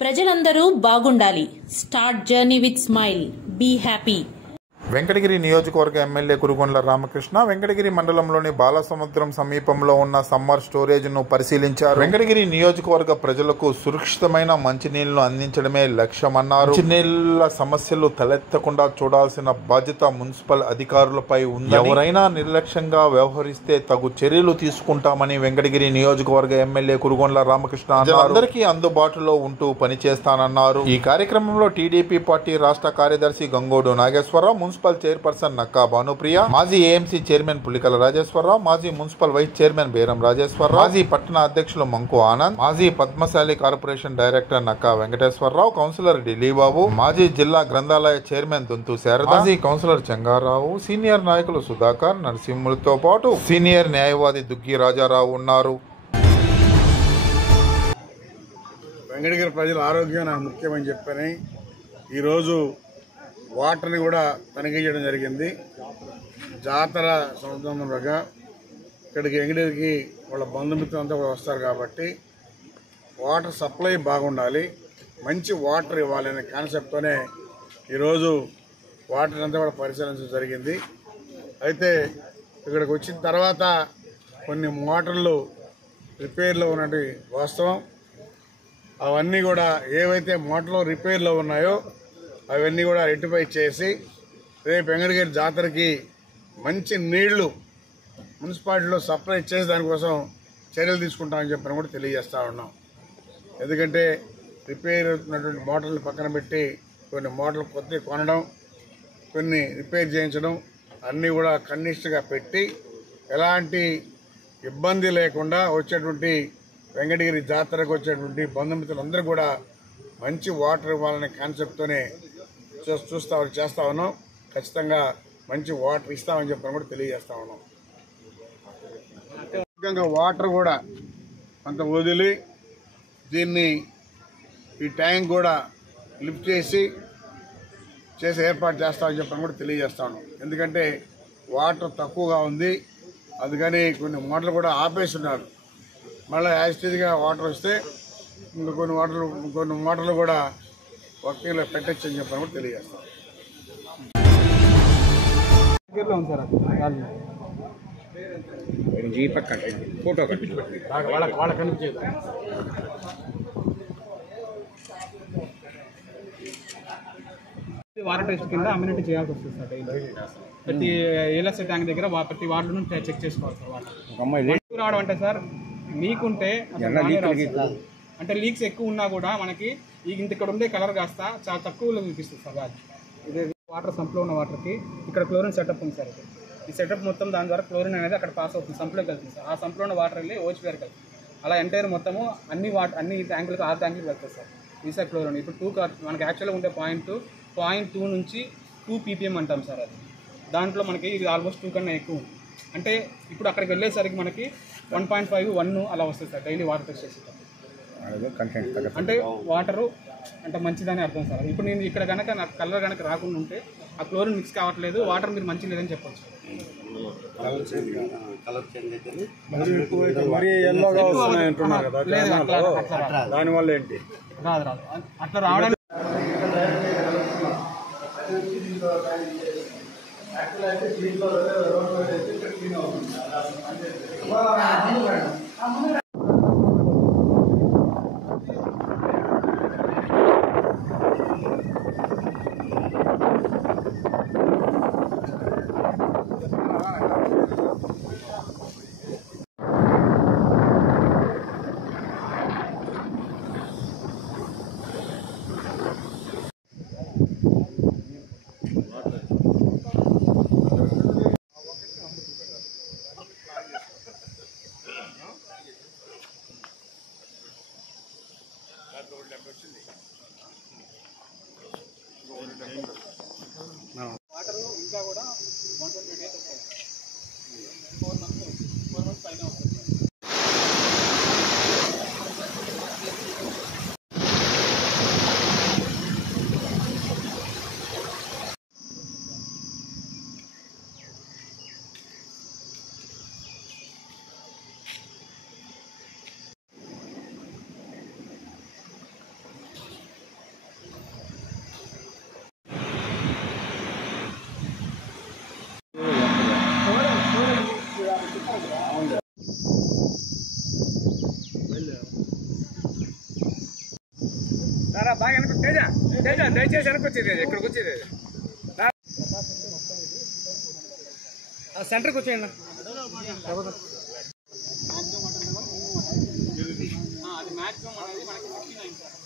ప్రజలందరూ బాగుండాలి. Start journey with smile. Be happy. Venkatagiri నియోజకవర్గ ఎమ్మెల్యే కురుగొండ్ల రామకృష్ణ వెంకటగిరి మండలంలోని బాలసముద్రం సమీపంలో ఉన్న సమ్మర్ స్టోరేజ్ ను పరిశీలించారు. వెంకటగిరి నియోజకవర్గ ప్రజలకు సురక్షితమైన మంచినీళ్లను అందించడమే లక్ష్యమన్నారు. మంచినీళ్ల సమస్యలు తలెత్తకుండా చూడాల్సిన బాధ్యత మున్సిపల్ అధికారులపై ఉంది. ఎవరైనా నిర్లక్ష్యంగా వ్యవహరిస్తే తగు చర్యలు తీసుకుంటామని వెంకటగిరి నియోజకవర్గ ఎమ్మెల్యే కురుగొండ్ల రామకృష్ణ అన్నారు. అందరికీ అందుబాటులో ఉంటూ పనిచేస్తానన్నారు. ఈ కార్యక్రమంలో టీడీపీ పార్టీ రాష్ట్ర కార్యదర్శి గంగోడు నాగేశ్వరరావు, మున్సిపల్ చైర్పర్సన్ నక్కా భానుప్రియ, మాజీ ఏఎంసీ చైర్మన్ పులికల రాజేశ్వరరావు, మాజీ మున్సిపల్ వైస్ చైర్మన్ బేరం రాజేశ్వరరావు, మాజీ పట్టణ అధ్యక్షులు మంకు ఆనంద్, మాజీ Padmashali corporation director Nakka Venkateswararao, councillor Dillibabu, మాజీ జిల్లా గ్రంథాలయ చైర్మన్ దొంతు శారద, మాజీ కౌన్సిలర్ చెంగారావు, సీనియర్ నాయకులు సుధాకర్, నరసింహులతో పాటు సీనియర్ న్యాయవాది దుగ్గి రాజారావు ఉన్నారు. వెంకటగిరి ప్రజల ఆరోగ్యం నాకు ముఖ్యమని చెప్పని ఈరోజు వాటర్ని కూడా తనిఖీ చేయడం జరిగింది. జాతర సందర్భంగా ఇక్కడికి వెంకటగిరికి వాళ్ళ బంధుమిత్రులు అంతా కూడా వస్తారు కాబట్టి వాటర్ సప్లై బాగుండాలి, మంచి వాటర్ ఇవ్వాలనే కాన్సెప్ట్తోనే ఈరోజు వాటర్ అంతా కూడా పరిశీలించడం జరిగింది. అయితే ఇక్కడికి వచ్చిన తర్వాత కొన్ని మోటార్లు రిపేర్లో ఉన్నది వాస్తవం. అవన్నీ కూడా ఏవైతే మోటార్లు రిపేర్లో ఉన్నాయో అవన్నీ కూడా రెక్టిఫై చేసి రేపు వెంకటగిరి జాతరకి మంచి నీళ్లు మున్సిపాలిటీలో సప్లై చేసి దానికోసం చర్యలు తీసుకుంటామని చెప్పని కూడా తెలియజేస్తూ ఉన్నాం. ఎందుకంటే రిపేర్ ఉన్నటువంటి మోటార్లు పక్కన పెట్టి కొన్ని మోటార్లు కొత్తవి కొనడం, కొన్ని రిపేర్ చేయించడం అన్నీ కూడా కండిషన్గా పెట్టి ఎలాంటి ఇబ్బంది లేకుండా వచ్చేటువంటి వెంకటగిరి జాతరకు వచ్చేటువంటి బంధుమిత్రులందరూ కూడా మంచి వాటర్ ఇవ్వాలనే కాన్సెప్ట్తోనే చేస్తా ఉన్నాం. ఖచ్చితంగా మంచి వాటర్ ఇస్తామని చెప్పని కూడా తెలియజేస్తా ఉన్నాం. ముఖ్యంగా వాటర్ కూడా కొంత వదిలి దీన్ని ఈ ట్యాంక్ కూడా లిఫ్ట్ చేసి ఏర్పాటు చేస్తామని చెప్పని కూడా తెలియజేస్తా ఉన్నాం. ఎందుకంటే వాటర్ తక్కువగా ఉంది, అందుకని కొన్ని మోటార్లు కూడా ఆపేసి ఉన్నారు. మళ్ళీ యాజిటీగా వాటర్ వస్తే ఇంకా కొన్ని మోటార్లు కూడా వర్కింగ్లో పెట్టచ్చు అని చెప్పని కూడా తెలియజేస్తాం. వాటర్ టెస్ట్ కింద అమ్యూనిటీ చేయాల్సి వస్తుంది సార్. డైలీ ప్రతి ఏఎల్ఎస్ఐ ట్యాంక్ దగ్గర ప్రతి వార్డును చెక్ చేసుకోవాలి సార్. వాటర్ రావడం అంటే సార్ మీకుంటే అంటే లీక్స్ ఎక్కువ ఉన్నా కూడా మనకి ఇంత ఇక్కడ ఉండే కలర్ కాస్త చాలా తక్కువలో చూపిస్తుంది సార్. ఇదే వాటర్ సంప్లో ఉన్న వాటర్కి ఇక్కడ క్లోరిన్ సెటప్ ఉంది సార్. ఈ సెటప్ మొత్తం దాని ద్వారా క్లోరిన్ అనేది అక్కడ పాస్ అవుతుంది, సంప్లోకి వెళ్తుంది సార్. ఆ సంప్లో ఉన్న వాటర్ వెళ్ళి ఓచివేర్కి వెళ్తుంది. అలా ఎంటైర్ మొత్తము అన్ని ట్యాంకులకు 6 ట్యాంకులకు వెళ్తుంది సార్ ఈసారి క్లోరిన్. ఇప్పుడు మనకి యాక్చువల్గా ఉండే పాయింట్ 2 నుంచి 2 ppm అంటాం సార్. అది దాంట్లో మనకి ఇది ఆల్మోస్ట్ 2 కన్నా ఎక్కువ ఉంది. అంటే ఇప్పుడు అక్కడికి వెళ్ళేసరికి మనకి 1.5, 1 అలా వస్తుంది సార్ డైలీ వాటర్ టెస్ట్ చేసి. అంటే వాటరు అంటే మంచిదని అర్థం సార్. ఇప్పుడు నేను ఇక్కడ కనుక నాకు కలర్ కనుక రాకుండా ఉంటే ఆ క్లోరిన్ మిక్స్ కావట్లేదు, వాటర్ మీరు మంచి లేదని చెప్పచ్చు. దానివల్ల ఏంటి రాదు అట్లా రావడానికి వాటర్ ఇంకా కూడా 120 days వస్తుంది. 4 months పైన వస్తుంది. బాగా వెనక తేజ తేజ దయచేసి వెనక్కి వచ్చేది ఇక్కడికి వచ్చేది సెంటర్కి వచ్చేయండి అది మ్యాక్సిమం అనేది మనకి 69 సార్